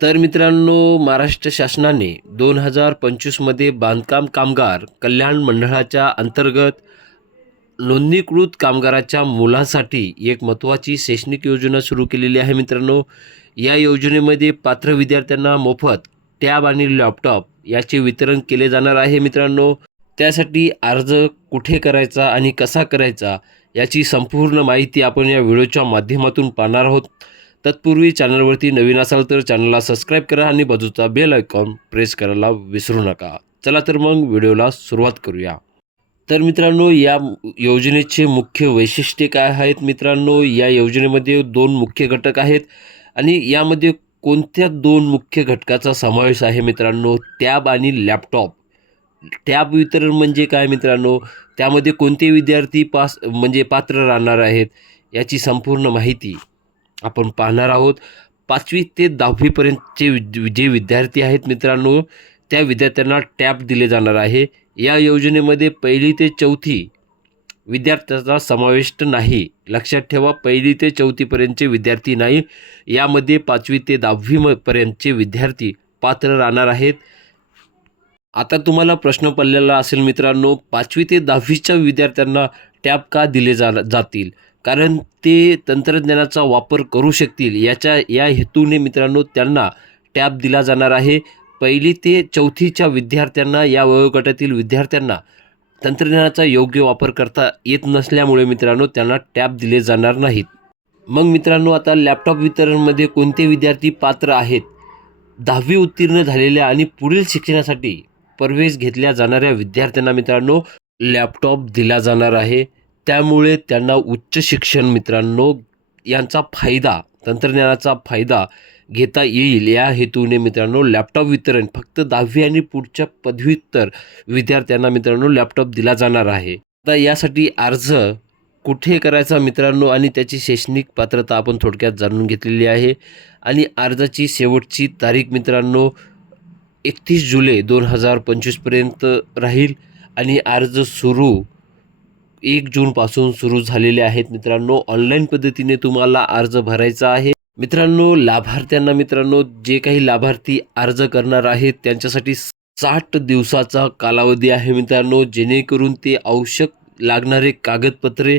तर मित्रांनो महाराष्ट्र शासनाने दोन हजार पंचवीसमध्ये बांधकाम कामगार कल्याण मंडळाच्या अंतर्गत नोंदणीकृत कामगाराच्या मुलांसाठी एक महत्त्वाची शैक्षणिक योजना सुरू केलेली आहे मित्रांनो. या योजनेमध्ये पात्र विद्यार्थ्यांना मोफत टॅब आणि लॅपटॉप याचे वितरण केले जाणार आहे मित्रांनो. त्यासाठी अर्ज कुठे करायचा आणि कसा करायचा याची संपूर्ण माहिती आपण या व्हिडिओच्या माध्यमातून पाहणार आहोत. तत्पूर्वी चॅनलवरती नवीन असाल तर चॅनलला सबस्क्राईब करा आणि बाजूचा बेल आयकॉन प्रेस करायला विसरू नका. चला तर मग व्हिडिओला सुरुवात करूया. तर मित्रांनो या योजनेचे मुख्य वैशिष्ट्ये काय आहेत? मित्रांनो या योजनेमध्ये दोन मुख्य घटक आहेत आणि यामध्ये कोणत्या दोन मुख्य घटकाचा समावेश आहे मित्रांनो? टॅब आणि लॅपटॉप. टॅब वितरण म्हणजे काय मित्रांनो? त्यामध्ये कोणते विद्यार्थी पास म्हणजे पात्र राहणार आहेत याची संपूर्ण माहिती. आपण पाहणार आहोत. पाचवी ते दहावीपर्यंतचे वि जे विद्यार्थी आहेत मित्रांनो त्या विद्यार्थ्यांना टॅप दिले जाणार आहे. या योजनेमध्ये पहिली ते चौथी विद्यार्थ्याचा समाविष्ट नाही. लक्षात ठेवा पहिली ते चौथीपर्यंतचे विद्यार्थी नाही. यामध्ये पाचवी ते दहावीपर्यंतचे विद्यार्थी पात्र राहणार आहेत. आता तुम्हाला प्रश्न पडलेला असेल मित्रांनो पाचवी ते दहावीच्या विद्यार्थ्यांना टॅब का दिले जा जातील? कारण ते तंत्रज्ञानाचा वापर करू शकतील. याच्या या हेतूने मित्रांनो त्यांना टॅब दिला जाणार आहे. पहिली ते चौथीच्या विद्यार्थ्यांना या वयोगटातील विद्यार्थ्यांना तंत्रज्ञानाचा योग्य वापर करता येत नसल्यामुळे मित्रांनो त्यांना टॅब दिले जाणार नाहीत. मग मित्रांनो आता लॅपटॉप वितरणमध्ये कोणते विद्यार्थी पात्र आहेत? दहावी उत्तीर्ण झालेल्या आणि पुढील शिक्षणासाठी प्रवेश घेतल्या जाणाऱ्या विद्यार्थ्यांना मित्रांनो लॅपटॉप दिला जाणार आहे. त्यामुळे त्यांना उच्च शिक्षण मित्रांनो यांचा फायदा तंत्रज्ञानाचा फायदा घेता येईल. या हेतूने मित्रांनो लॅपटॉप वितरण फक्त दहावी आणि पुढच्या पदव्युत्तर विद्यार्थ्यांना मित्रांनो लॅपटॉप दिला जाणार आहे. आता यासाठी अर्ज कुठे करायचा मित्रांनो आणि त्याची शैक्षणिक पात्रता आपण थोडक्यात जाणून घेतलेली आहे. आणि अर्जाची शेवटची तारीख मित्रांनो एकतीस जुलै दोन हजार पंचवीसपर्यंत राहील. आणि अर्ज सुरू एक जूनपासून सुरू झालेले आहेत. मित्रांनो ऑनलाईन पद्धतीने तुम्हाला अर्ज भरायचा आहे. मित्रांनो लाभार्थ्यांना मित्रांनो जे काही लाभार्थी अर्ज करणार आहेत त्यांच्यासाठी साठ दिवसाचा कालावधी आहे मित्रांनो जेणेकरून ते आवश्यक लागणारे कागदपत्रे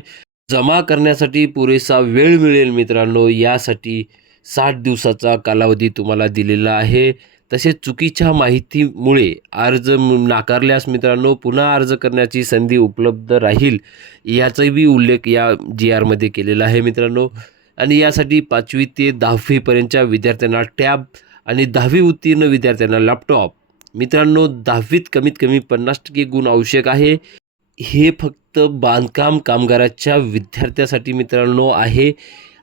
जमा करण्यासाठी पुरेसा वेळ मिळेल मित्रांनो. यासाठी साठ दिवसाचा कालावधी तुम्हाला दिलेला आहे. तसेच चुकीच्या माहितीमुळे अर्ज नाकारल्यास मित्रांनो पुन्हा अर्ज करण्याची संधी उपलब्ध राहील याचाही बी उल्लेख या जी आरमध्ये केलेला आहे मित्रांनो. आणि यासाठी पाचवी ते दहावीपर्यंतच्या विद्यार्थ्यांना टॅब आणि दहावी उत्तीर्ण विद्यार्थ्यांना लॅपटॉप. मित्रांनो दहावीत कमीत कमी पन्नास टक्के गुण आवश्यक आहे. हे फक्त बांधकाम कामगाराच्या विद्यार्थ्यासाठी मित्रांनो आहे.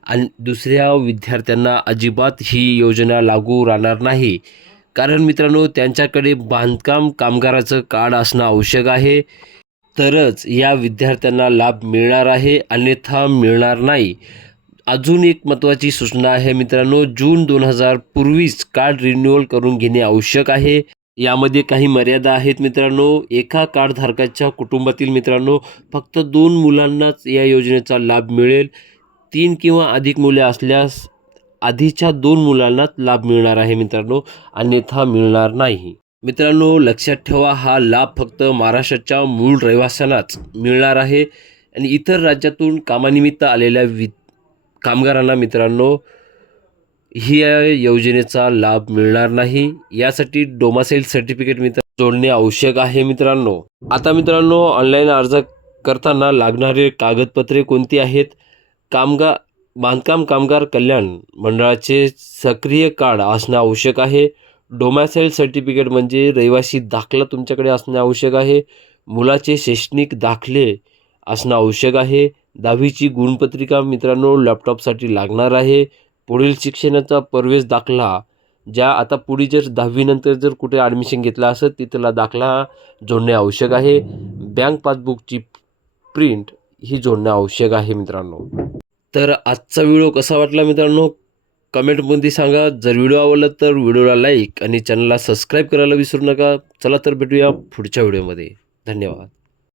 आणि दुसऱ्या विद्यार्थ्यांना अजिबात ही योजना लागू राहणार नाही. कारण मित्रांनो त्यांच्याकडे बांधकाम कामगाराचं कार्ड असणं आवश्यक आहे. तरच या विद्यार्थ्यांना लाभ मिळणार आहे अन्यथा मिळणार नाही. अजून एक महत्त्वाची सूचना आहे मित्रांनो जून दोन हजार पूर्वीच कार्ड रिन्युअल करून घेणे आवश्यक आहे. यामध्ये काही मर्यादा आहेत मित्रांनो एका कार्डधारकाच्या कुटुंबातील मित्रांनो फक्त दोन मुलांनाच या योजनेचा लाभ मिळेल. तीन किंवा अधिक मुले असल्यास आधीच्या दोन मुलांनाच लाभ मिळणार आहे मित्रांनो अन्यथा मिळणार नाही. मित्रांनो लक्षात ठेवा हा लाभ फक्त महाराष्ट्राच्या मूळ रहिवाशांनाच मिळणार आहे. आणि इतर राज्यातून कामानिमित्त आलेल्या वि कामगारांना मित्रांनो ही या योजनेचा लाभ मिळणार नाही. यासाठी डोमासेल सर्टिफिकेट मित्र जोडणे आवश्यक आहे मित्रांनो. आता मित्रांनो ऑनलाईन अर्ज करताना लागणारे कागदपत्रे कोणती आहेत? कामगार बांधकाम कामगार कल्याण मंडळाचे सक्रिय कार्ड असणं आवश्यक आहे. डोमॅसाईल सर्टिफिकेट म्हणजे रहिवासी दाखला तुमच्याकडे असणे आवश्यक आहे. मुलाचे शैक्षणिक दाखले असणं आवश्यक आहे. दहावीची गुणपत्रिका मित्रांनो लॅपटॉपसाठी लागणार आहे. पुढील शिक्षणाचा प्रवेश दाखला ज्या आता पुढे जर दहावीनंतर जर कुठे ॲडमिशन घेतलं असेल तिथला दाखला जोडणे आवश्यक आहे. बँक पासबुकची प्रिंट ही जोडणं आवश्यक आहे मित्रांनो. तर आजचा व्हिडिओ कसा वाटला मित्रांनो? कमेंटमध्ये सांगा. जर व्हिडिओ आवडला तर व्हिडिओला लाईक आणि चॅनलला सबस्क्राईब करायला विसरू नका. चला तर भेटूया पुढच्या व्हिडिओमध्ये. धन्यवाद.